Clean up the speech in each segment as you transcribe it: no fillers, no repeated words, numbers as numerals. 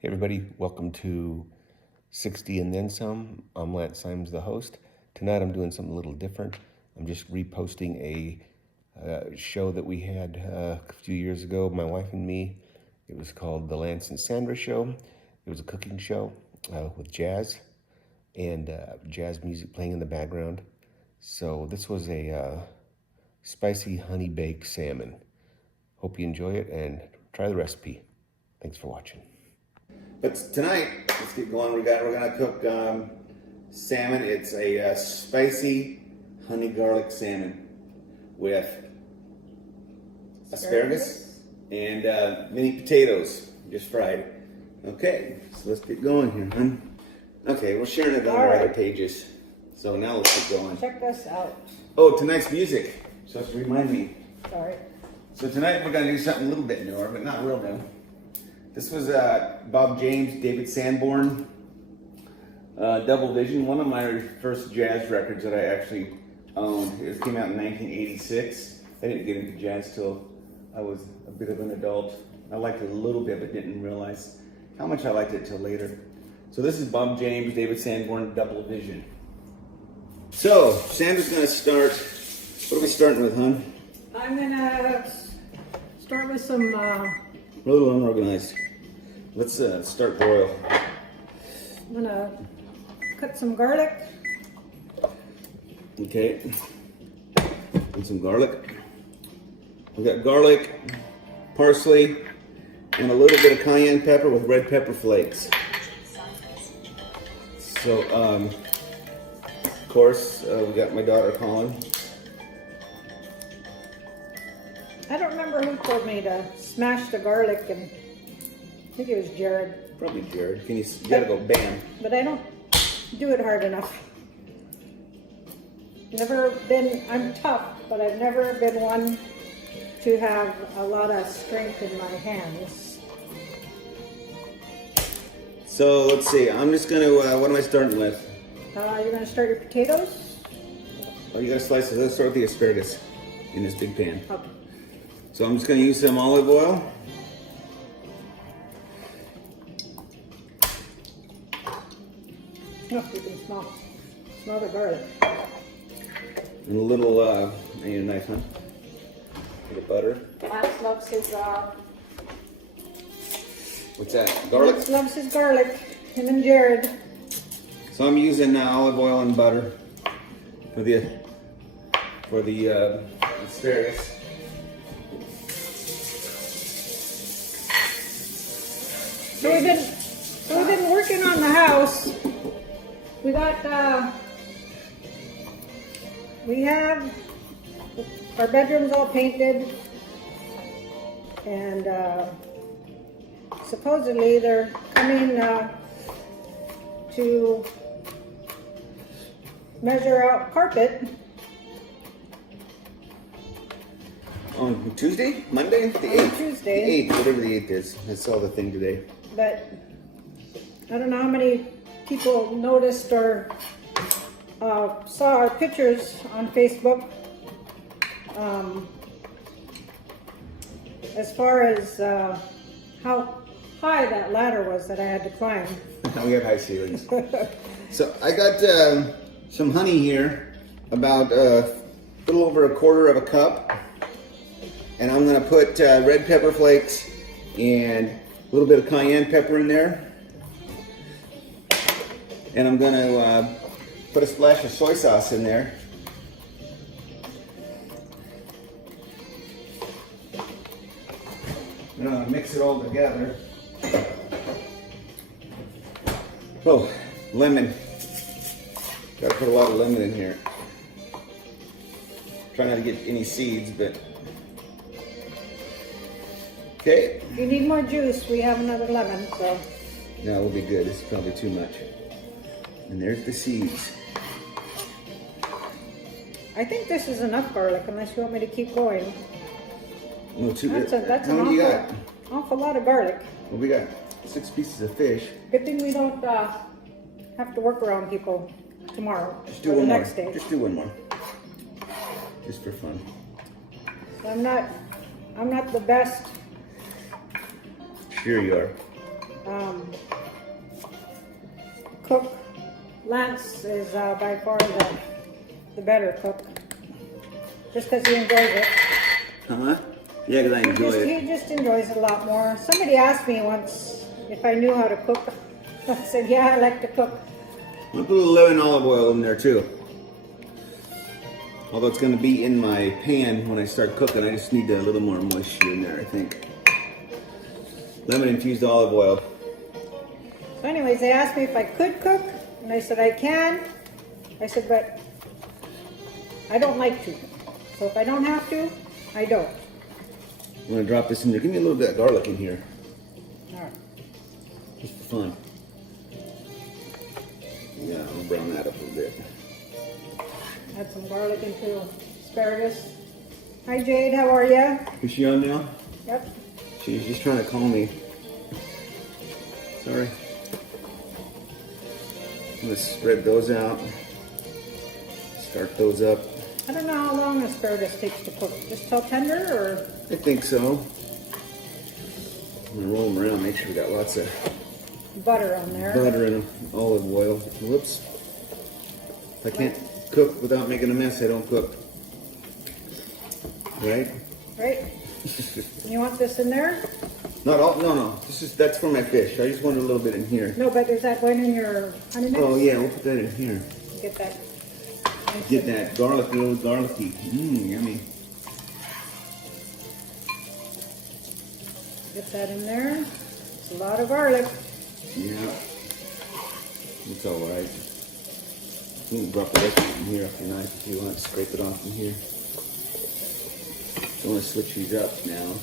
Hey everybody, welcome to 60 and Then Some. I'm Lance, Simon's the host. Tonight I'm doing something a little different. I'm just reposting a show that we had a few years ago, my wife and me. It was called the Lance and Sandra Show. It was a cooking show with jazz and jazz music playing in the background. So this was a spicy honey baked salmon. Hope you enjoy it and try the recipe. Thanks for watching. But tonight, let's get going. We're gonna cook salmon. It's a spicy honey garlic salmon with asparagus and mini potatoes, just fried. Okay, so let's get going here, hon. Okay, we're sharing it on our other pages. So now let's get going. Check this out. Oh, tonight's music. So to remind me. Sorry. So tonight we're gonna do something a little bit newer, but not real new. This was Bob James, David Sanborn, Double Vision, one of my first jazz records that I actually owned. It came out in 1986. I didn't get into jazz till I was a bit of an adult. I liked it a little bit, but didn't realize how much I liked it till later. So this is Bob James, David Sanborn, Double Vision. So, Sandra's gonna start. What are we starting with, hon? I'm gonna start with some A little unorganized. Let's start broil. I'm gonna cut some garlic. Okay. And some garlic. We got garlic, parsley, and a little bit of cayenne pepper with red pepper flakes. So, of course, we got my daughter calling. I don't remember who told me to smash the garlic, and I think it was Jared. Probably Jared. You gotta go bam. But I don't do it hard enough. I'm tough, but I've never been one to have a lot of strength in my hands. So, let's see. I'm just gonna, what am I starting with? You're gonna start your potatoes? Oh, you gotta slice it. Let's start with the asparagus in this big pan. Okay. So I'm just going to use some olive oil. Oh, you can smell the garlic. And a little, I need a knife, huh? A little butter. Lance loves his, What's that? Garlic? Lance loves his garlic. Him and Jared. So I'm using olive oil and butter for the asparagus. So we've been working on the house. We got we have our bedrooms all painted, and supposedly they're coming to measure out carpet. On Tuesday? Monday? The 8th? Tuesday. The 8th, whatever the 8th is. I saw the thing today. But I don't know how many people noticed or saw our pictures on Facebook. As far as how high that ladder was that I had to climb. We have high ceilings. So I got some honey here, about a little over a quarter of a cup. And I'm going to put red pepper flakes and a little bit of cayenne pepper in there. And I'm going to put a splash of soy sauce in there. I'm going to mix it all together. Oh, lemon. Got to put a lot of lemon in here. Try not to get any seeds, but... Okay. If you need more juice, we have another lemon, so. No, we'll be good. It's probably too much. And there's the seeds. I think this is enough garlic, unless you want me to keep going. No, too That's good. an How many you got? awful lot of garlic. Well, we got 6 pieces of fish. Good thing we don't have to work around people tomorrow. Just do or one the more. next day. Just do one more. Just for fun. I'm not the best Sure you are. cook. Lance is by far the better cook, just because he enjoys it. Huh? Yeah, because I enjoy it. He just enjoys it a lot more. Somebody asked me once if I knew how to cook. I said, yeah, I like to cook. I'm gonna put a little lemon olive oil in there too. Although it's gonna be in my pan when I start cooking, I just need a little more moisture in there, I think. Lemon infused olive oil. So anyways, they asked me if I could cook, and I said I can. I said, but I don't like to. So if I don't have to, I don't. I'm gonna drop this in there. Give me a little bit of garlic in here, All right. just for fun. Yeah, I'll brown that up a little bit. Add some garlic into asparagus. Hi Jade, how are ya? Is she on now? Yep. She's just trying to call me. Sorry. I'm gonna spread those out. Start those up. I don't know how long asparagus takes to cook. Just till tender, or I think so. I'm gonna roll them around, make sure we got lots of butter on there? butter and olive oil. Whoops. If I can't cook without making a mess, I don't cook. Right? Right? You want this in there? Not all, no. That's for my fish. I just want a little bit in here. No, but is that going in your honey mix? Oh yeah, we'll put that in here. Get that. Get that garlic, little garlicky. Yummy. Get that in there. It's a lot of garlic. Yeah. It's all right. You can drop the rest of it in here off your knife if you want. Scrape it off from here. I want to switch these up now.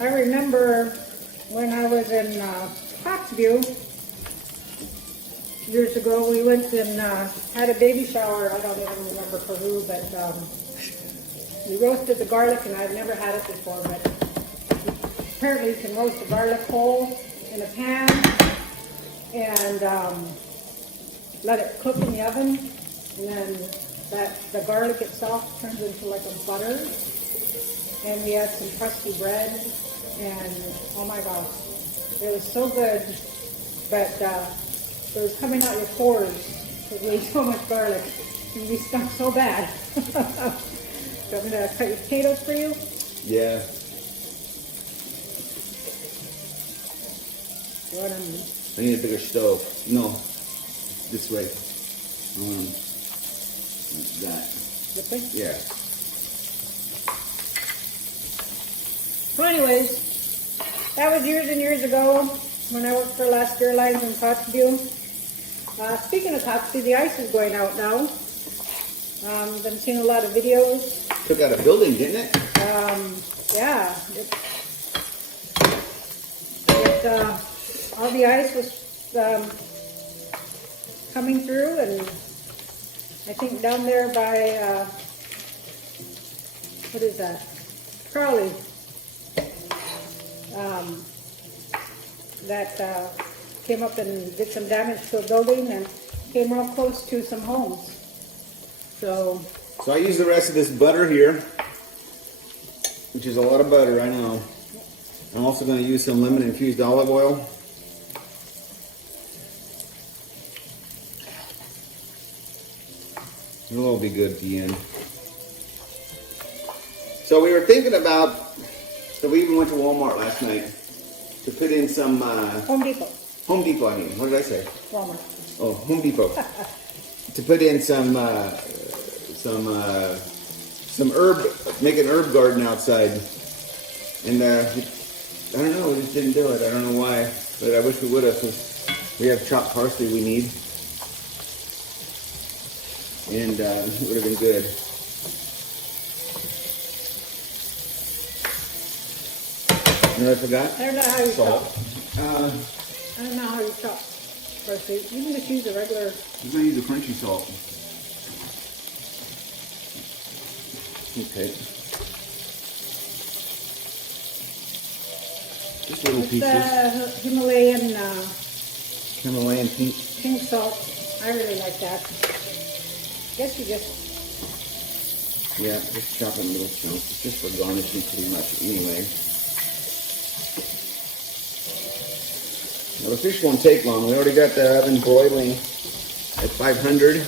I remember when I was in Foxview years ago, we went and had a baby shower. I don't even remember for who, but we roasted the garlic, and I've never had it before, but apparently you can roast the garlic whole in a pan and let it cook in the oven, and then the garlic itself turns into like a butter. And we had some crusty bread, and oh my gosh, it was so good, but it was coming out your pores because we ate so much garlic, and we stunk so bad. Do you want me to cut your potatoes for you? Yeah. You want them? I need a bigger stove. No. This way. Like that. This way? Yeah. So anyways, that was years and years ago when I worked for Last Airlines in Kotzebue. Speaking of Kotzebue, the ice is going out now. I've seen a lot of videos. Took out a building, didn't it? Yeah. All the ice was coming through, and I think down there by, what is that? Crowley. That came up and did some damage to a building and came real close to some homes. So I use the rest of this butter here, which is a lot of butter, I know. I'm also going to use some lemon infused olive oil. It'll all be good at the end. So we were thinking about, so we even went to Walmart last night to put in some, Home Depot, Home Depot, I mean, what did I say? Walmart. Oh, Home Depot. To put in some herb, make an herb garden outside. And I don't know, we just didn't do it. I don't know why, but I wish we would have, because we have chopped parsley we need. And it would have been good. You know what I forgot? I don't know how you Salt. chop. I don't know how you chop parsley. You can just use a regular. I'm going to use the crunchy salt. Okay. Just little pieces. Himalayan Himalayan pink. pink salt. I really like that. Guess you just. Yeah, just chop in little chunks. Just for garnishing pretty much anyway. Well, the fish won't take long. We already got the oven broiling at 500.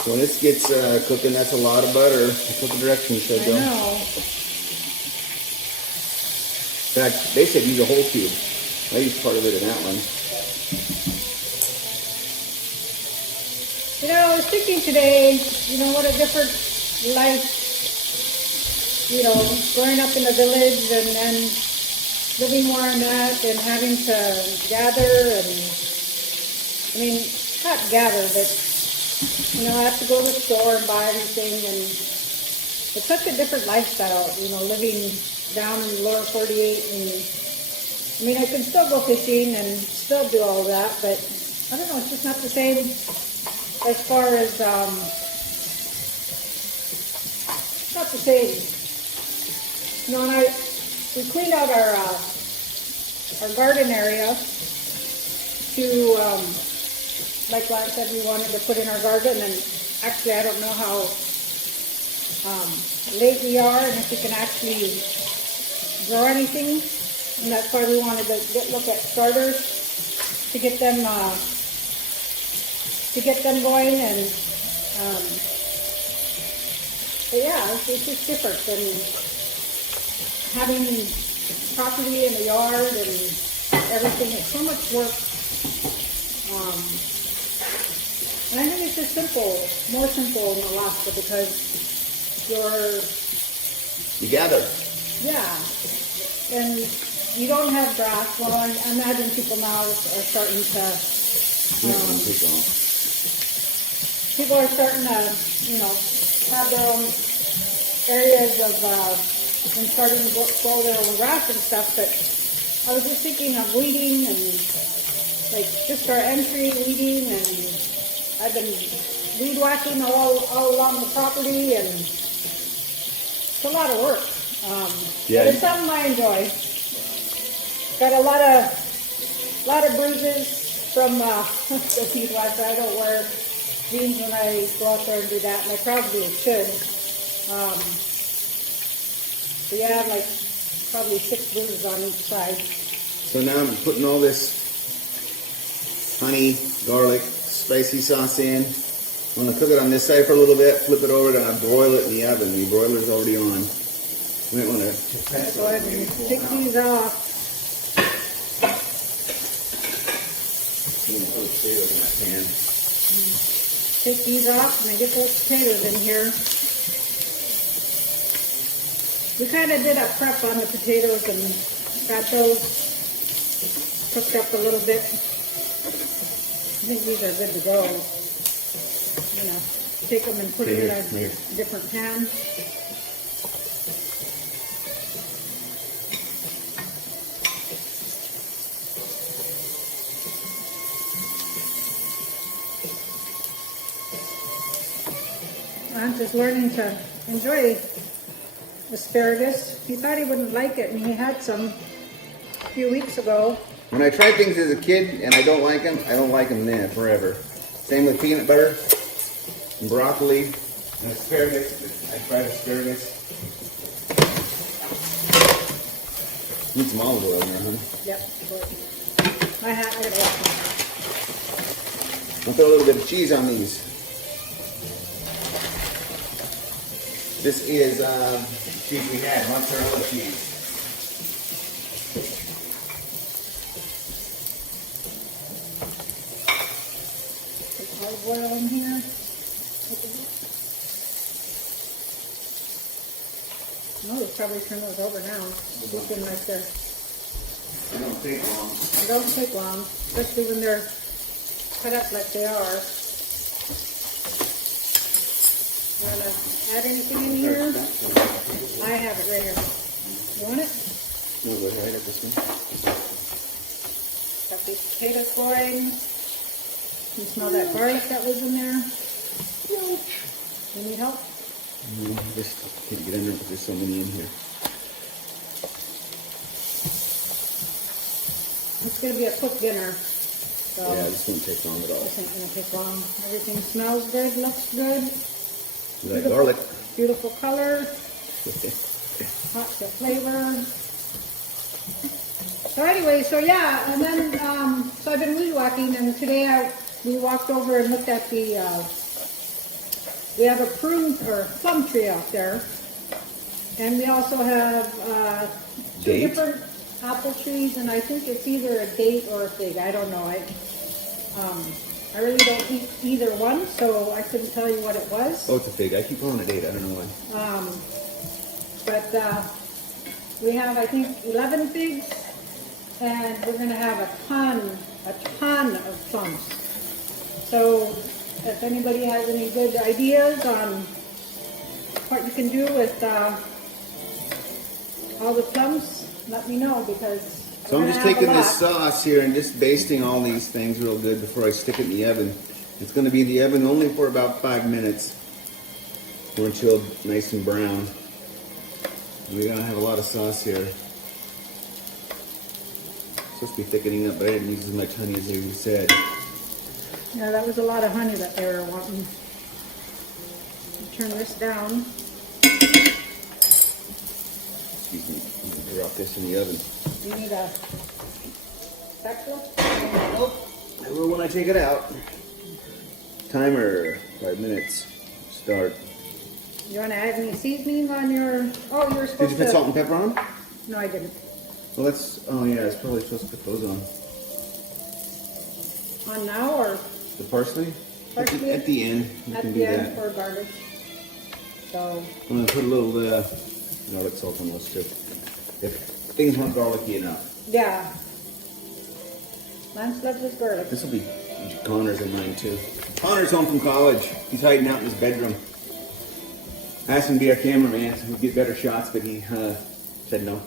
So when this gets cooking, that's a lot of butter. That's what the directions said, I though. know. In fact, they said use a whole cube. I used part of it in that one. You know, I was thinking today, you know, what a different life, you know, growing up in a village and living where I'm at and having to gather and, I mean, not gather, but, you know, I have to go to the store and buy everything, and it's such a different lifestyle, you know, living down in the lower 48, and, I mean, I can still go fishing and still do all that, but, I don't know, it's just not the same as far as, it's not the same. You know, and we cleaned out our garden area to, like Lance said, we wanted to put in our garden, and actually I don't know how late we are and if we can actually grow anything, and that's why we wanted to look at starters to get them going, and but yeah, it's just different than having property in the yard and everything. It's so much work. And I think it's just simple, more simple in Alaska because You gather. yeah, and you don't have grass. Well, I imagine people now are starting to, people are starting to, you know, have their own areas of, and starting to grow their own grass and stuff, but I was just thinking of weeding and, like, just our entry weeding, and I've been weed whacking all along the property, and it's a lot of work. Yeah. But it's something I enjoy. Got a lot of bruises from the weed whacker. I don't wear jeans when I go out there and do that, and I probably should. So yeah, I have like probably 6 bruises on each side. So now I'm putting all this honey, garlic, spicy sauce in. I'm going to cook it on this side for a little bit, flip it over, then I broil it in the oven. The broiler's already on. You might want to Go ahead and take these off. put the potatoes in that pan. Take these off and I get those potatoes in here. We kind of did a prep on the potatoes and got those cooked up a little bit. I think these are good to go. I'm gonna take them and put them in a different pan. I'm just learning to enjoy asparagus. He thought he wouldn't like it, and he had some a few weeks ago. When I try things as a kid and I don't like them then forever. Same with peanut butter, and broccoli, and asparagus. I tried asparagus. Need some olive oil in there, huh? Yep. I gotta wash them. I'll throw a little bit of cheese on these. This is cheese we had, mozzarella cheese. Put olive oil in here. No, we'll probably turn those over now. Keep them like this. They don't take long. They don't take long, especially when they're cut up like they are. You want to add anything in here? I have it right here. You want it? No, go ahead, I got this one. Got these potatoes going. You smell that garlic that was in there? You need help? No, I just can't get in there because there's so many in here. It's going to be a quick dinner. So Yeah, this won't take long at all. this ain't going to take long. Everything smells good, looks good. You like garlic? Beautiful color. Lots of flavor. So anyway, so yeah, and then, so I've been weed whacking, and today we walked over and looked at the, we have a plum tree out there. And we also have, two Date? different apple trees, and I think it's either a date or a fig, I don't know. I really don't eat either one, so I couldn't tell you what it was. Oh, it's a fig. I keep calling it a date. I don't know why. But we have, I think, 11 figs, and we're going to have a ton of plums. So if anybody has any good ideas on what you can do with all the plums, let me know, because So I'm just taking this sauce here and just basting all these things real good before I stick it in the oven. It's going to be in the oven only for about 5 minutes. When chilled nice and brown. We're going to have a lot of sauce here. Supposed to be thickening up, but I didn't use as much honey as they said. Yeah, that was a lot of honey that they were wanting. Turn this down. Excuse me. I'm going to drop this in the oven. You need a spatula? Oh, I will when I take it out. Timer, 5 minutes. Start. You want to add any seasoning on your... Oh, you were supposed Did you put to... salt and pepper on? No, I didn't. Well, that's... Oh, yeah, it's probably supposed to put those on. On now or The parsley? Parsley? At the end. You at can the do end that. for garnish? So, I'm going to put a little garlic salt on those too. If things weren't garlicky enough. yeah. Lance loves his garlic. This will be Connor's in mine too. Connor's home from college. He's hiding out in his bedroom. I asked him to be our cameraman so we'd get better shots, but he said no.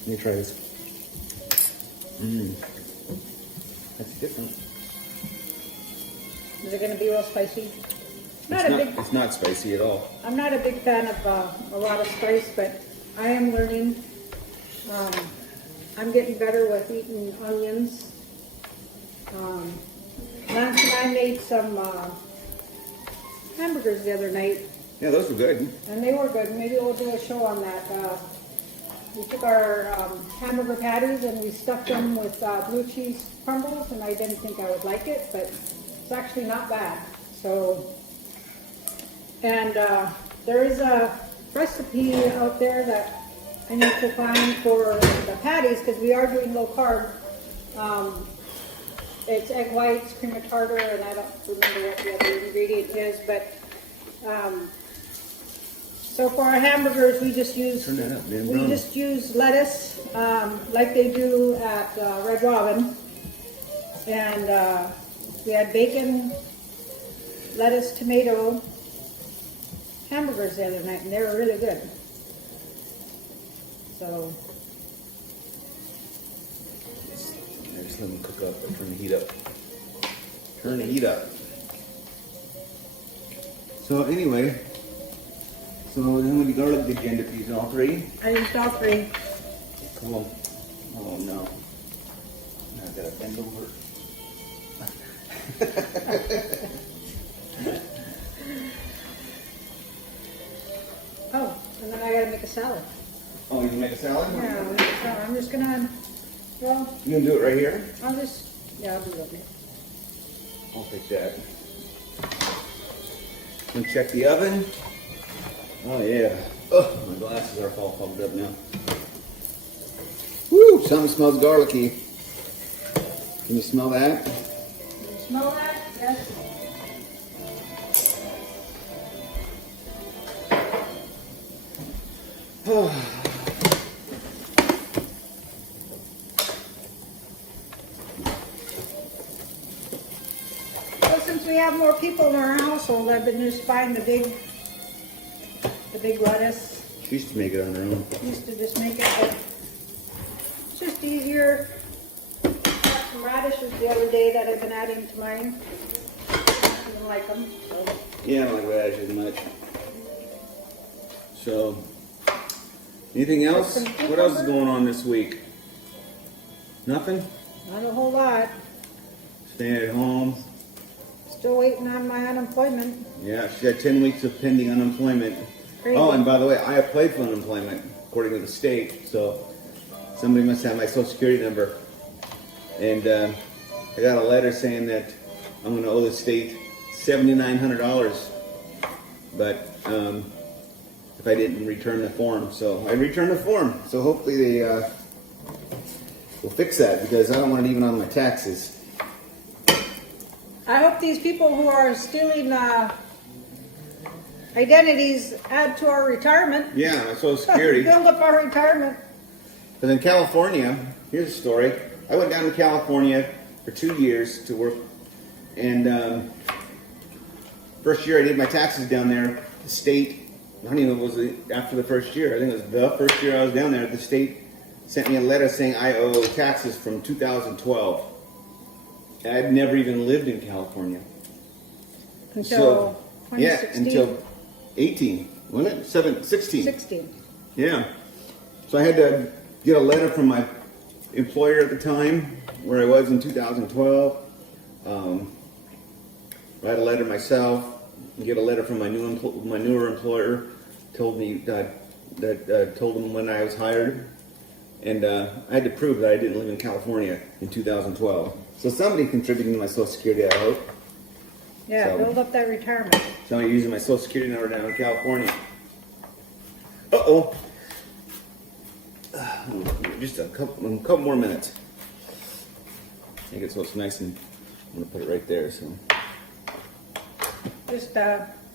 Let me try this. That's different. Is it going to be real spicy? It's not spicy at all. I'm not a big fan of a lot of spice, but I am learning. I'm getting better with eating onions. Lance and I made some hamburgers the other night, Yeah, those were good. and they were good. Maybe we'll do a show on that. We took our hamburger patties and we stuffed them with blue cheese crumbles, and I didn't think I would like it, but it's actually not bad. So, and there is a recipe out there that I need to find for the patties, because we are doing low carb. It's egg whites, cream of tartar, and I don't remember what the other ingredient is, but so for our hamburgers, we just use Turn that up, man. just use lettuce, like they do at Red Robin, and we had bacon, lettuce, tomato hamburgers the other night, and they were really good. So Just let them cook up or turn the heat up. Turn the heat up. So anyway, so how many garlic did you end up using? All three? I used all three. Cool. Oh no. Now I gotta bend over. Oh, and then I gotta make a salad. Oh, you can make a salad? Yeah, I'll make a salad. I'm just gonna, well, You can do it right here? I'll do it. I'll take that. And check the oven. Oh yeah. Oh, my glasses are all fogged up now. Woo! Something smells garlicky. Can you smell that? You smell that? Yes. So since we have more people in our household, I've been just buying the big lettuce. She used to make it on her own. Used to just make it, but it's just easier. Got some radishes the other day that I've been adding to mine. I didn't like them, so. Yeah, I don't like radishes much. So, anything else? What else is going on this week? Nothing? Not a whole lot. Staying at home. Still waiting on my unemployment. Yeah, she had 10 weeks of pending unemployment. Crazy. Oh, and by the way, I applied for unemployment according to the state. So somebody must have my social security number. And I got a letter saying that I'm going to owe the state $7,900. But if I didn't return the form. So I returned the form. So hopefully they will fix that, because I don't want it even on my taxes. I hope these people who are stealing identities add to our retirement. Yeah, my social security. Build up our retirement. Because in California, here's a story. I went down to California for 2 years to work. And first year I did my taxes down there, the state, I don't even know if it was after the first year. I think it was the first year I was down there. The state sent me a letter saying I owe taxes from 2012. And I've never even lived in California. Until 2016. Yeah, until 18, wasn't it? 16. 16. Yeah. So I had to get a letter from my employer at the time, where I was in 2012. Write a letter myself. Get a letter from my newer employer. Told me told them when I was hired, and I had to prove that I didn't live in California in 2012. So somebody contributing to my Social Security, I hope. Yeah, So- build up that retirement. Somebody using my Social Security number down in California. Uh-oh. Just a couple more minutes. Make it so it's nice, and I'm going to put it right there. So. Just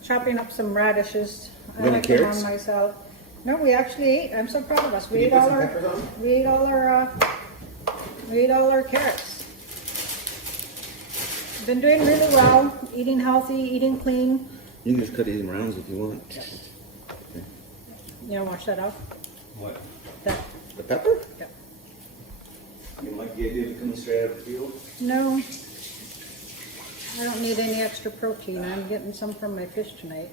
chopping up some radishes. I Any like them carrots? on myself. No, we actually ate. I'm so proud of us. Can you put some peppers on? We ate all our carrots. Been doing really well. Eating healthy, eating clean. You can just cut these in rounds if you want. You know, wash that out. What? That. The pepper? Yeah. You like the idea of coming straight out of the field? No, I don't need any extra protein. I'm getting some from my fish tonight.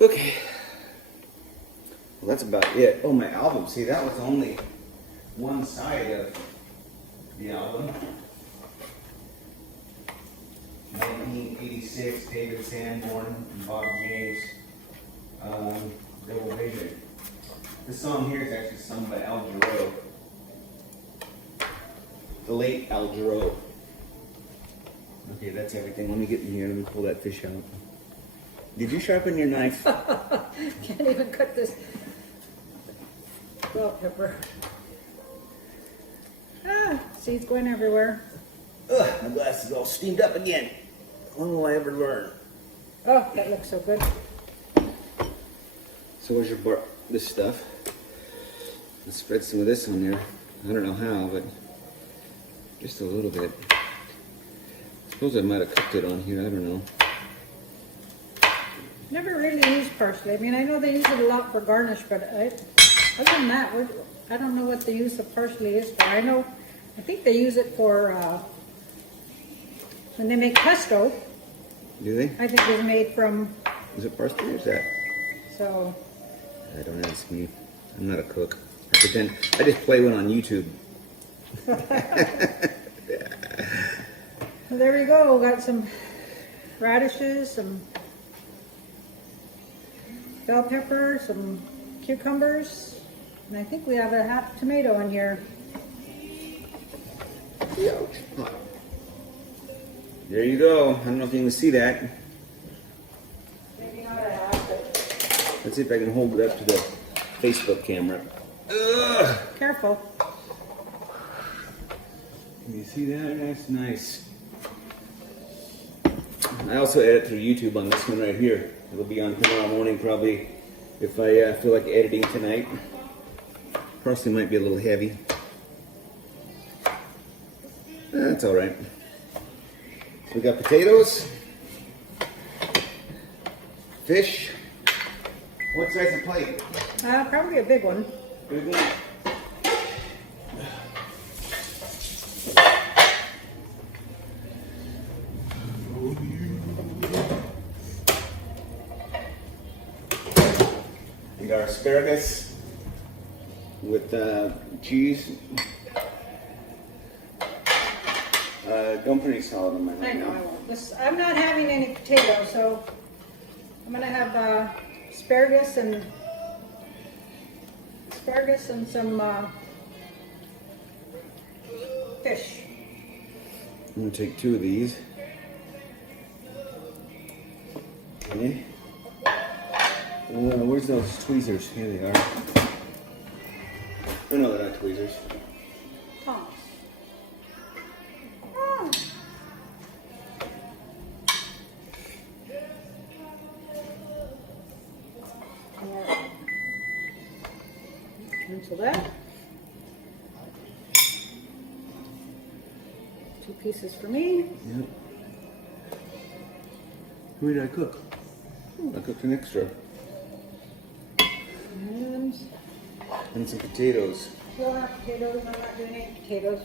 Okay. Well, that's about it. Oh, my album. See, that was only one side of the album. 1986, David Sanborn and Bob James. Double Vision. The song here is actually sung by Al Jarreau. The late Al Jarreau. Okay, that's everything. Let me get in here. Let me pull that fish out. Did you sharpen your knife? Can't even cut this bell pepper. Seeds going everywhere. Ugh, my glass is all steamed up again. When will I ever learn? Oh, that looks so good. So where's your this stuff? Let's spread some of this on there. I don't know how, but just a little bit. I suppose I might have cooked it on here. I don't know. Never really used parsley. I mean, I know they use it a lot for garnish, but other than that, I don't know what the use of parsley is for. I think they use it for when they make pesto. Do they? I think it's made from, Is it parsley or is that? so, I don't ask me. I'm not a cook. I pretend. I just play one on YouTube. well, there we go. Got some radishes, some bell pepper, some cucumbers, and I think we have a half tomato in here. Ouch. There you go. I don't know if you can see that. Maybe not a half, but Let's see if I can hold it up to the Facebook camera. Ugh. careful. Can you see that? That's nice. I also edit through YouTube on this one right here. It'll be on tomorrow morning probably if I feel like editing tonight. Parsley might be a little heavy. That's all right. So we got potatoes, fish. What size of plate? Probably a big one. Big one. We got our asparagus with cheese. Don't put any salad on mine I right know I now. won't. I'm not having any potatoes, so I'm gonna have asparagus and asparagus and some fish. I'm gonna take 2 of these. Okay. Where's those tweezers? Here they are. Oh no, they're not tweezers. Tongs. Oh. Alright. Cancel that. 2 pieces for me. Yep. Who did I cook? I cooked an extra. And some potatoes. Still have potatoes. I'm not doing any potatoes.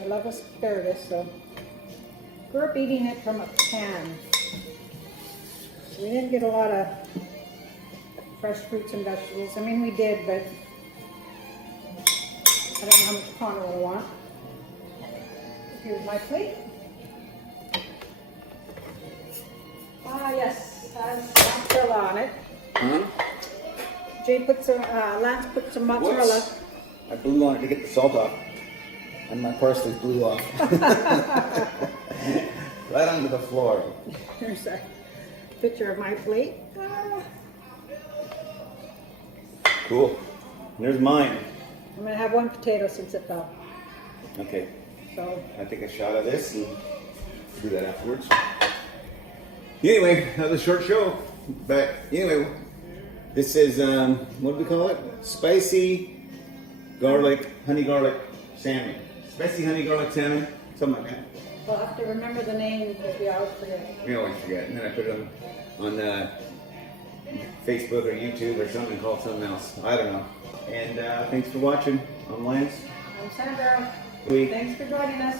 I love asparagus, so grew up eating it from a can. So we didn't get a lot of fresh fruits and vegetables. I mean, we did, but I don't know how much Connor will want. Here's my plate. Ah, yes, has mozzarella on it. Huh? Jay put some, Lance put some mozzarella. Whoops. I blew on it to get the salt off. And my parsley blew off. Right onto the floor. Here's a picture of my plate. Cool. And there's mine. I'm gonna have 1 potato since it fell. Okay. So I take a shot of this and do that afterwards. Anyway, that was a short show. But anyway, this is, what do we call it? Spicy garlic, honey garlic salmon. Spicy honey garlic salmon, something like that. we'll have to remember the name because we always forget. We always forget. And then I put it on Facebook or YouTube or something called something else. I don't know. And thanks for watching. I'm Lance. I'm Sandra. We Thanks for joining us.